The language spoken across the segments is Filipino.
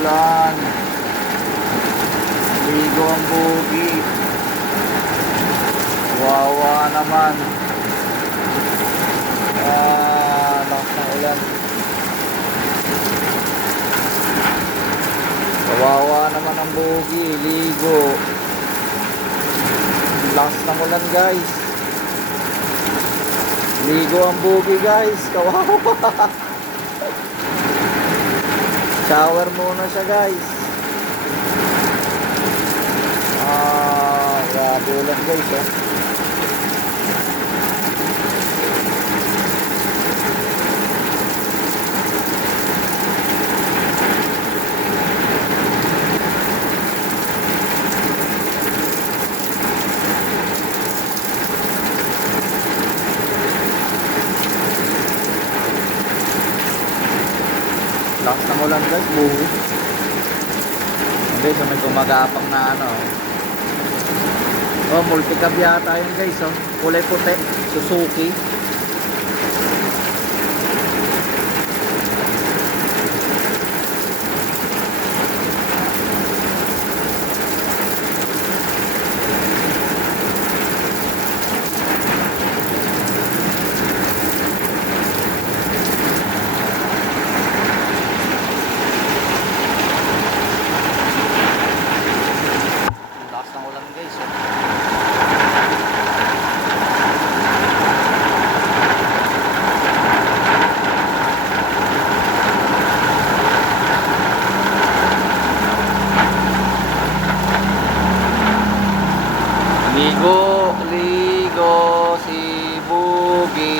ulan. Ligo ang bugi. Wawa naman. Lakas ng ulan. Kawawa naman ang bugi. Ligo. Lakas ng ulan, guys. Ligo ang bugi, guys. Kawawa. Shower muna siya, guys. Grabe ulan, guys, eh. Lakas ng ulan, guys, buwi. Hindi, so may gumagapang na ano. Oh, multicab yata yun, guys, oh. Kulay puti, Suzuki. Ligo, ligo si Bugi.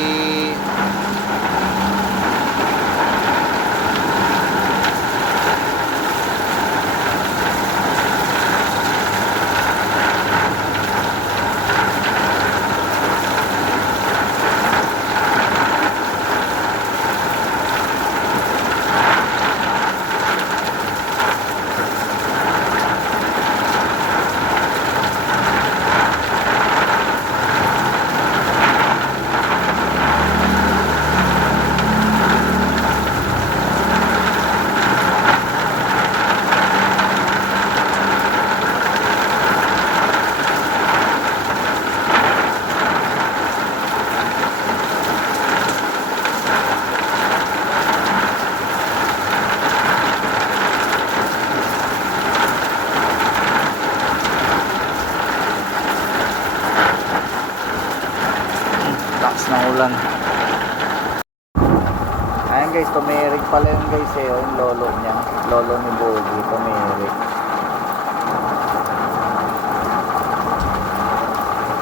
Lakas ng ulan. Ayan, guys, tumirik pala yung, guys, eh, yung lolo niya. Lolo ni Bogi, tumirik.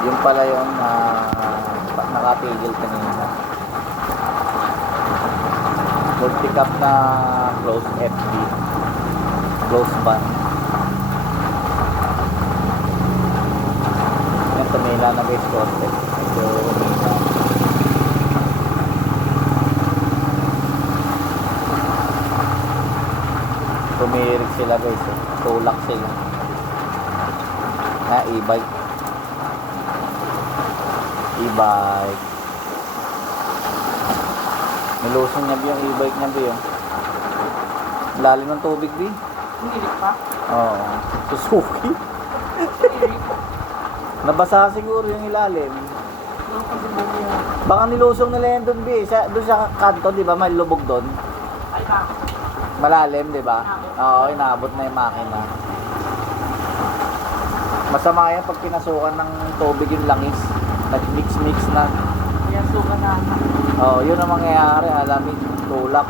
Yung pala yung nakatigil kanina. Multicap na close FD. Close ban. Yan, tumila na, guys, korte. So, tumirik sila, guys, eh. Tulak sila na e-bike. Nilusong niya yung e-bike niya, yung lalim ng tubig, B. Hinilik pa? Oo, Suzuki. Nabasa siguro yung ilalim. Baka nilusong nila yan doon, B. Doon sa kanto, di ba? May lubog doon. Ay ba? Malalim, di ba? Oo, inaabot na yung makina. Masama yan pag pinasukan ng tubig yung langis. Nag-mix-mix na. Kaya suka na. Oo, yun ang mangyayari. Alamin, tulak.